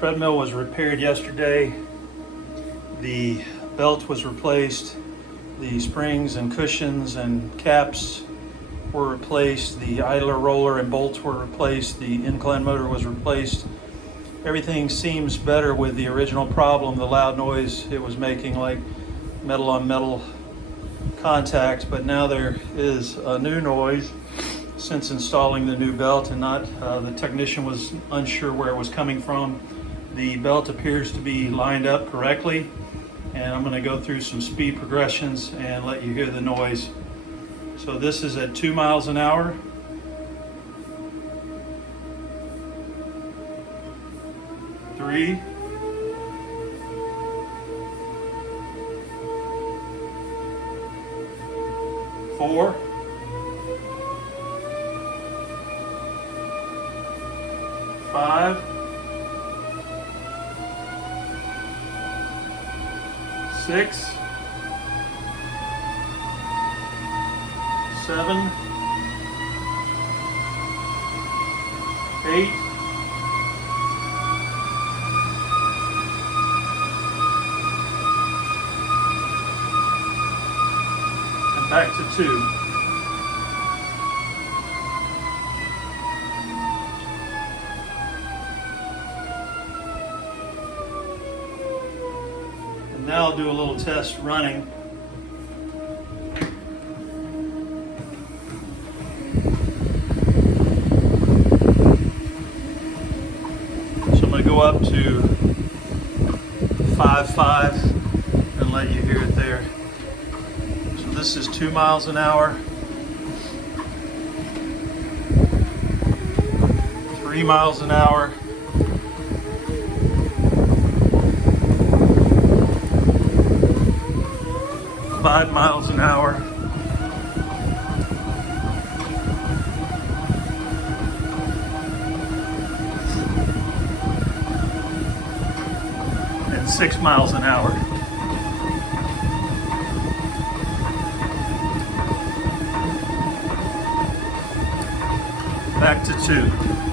Treadmill was repaired yesterday. The belt was replaced. The springs and cushions and caps were replaced. The idler roller and bolts were replaced. The incline motor was replaced. Everything seems better with the original problem, the loud noise it was making, like metal on metal contact, but now there is a new noise since installing the new belt, and the technician was unsure where it was coming from. The belt appears to be lined up correctly, and I'm going to go through some speed progressions and let you hear the noise. So this is at 2 miles an hour. 3, 4, 5, 6, 7, 8, 9, back to 2. And now I'll do a little test running. So I'm going to go up to 5.5 and let you hear it there. This is 2 miles an hour, 3 miles an hour, 5 miles an hour, and 6 miles an hour. Back to 2.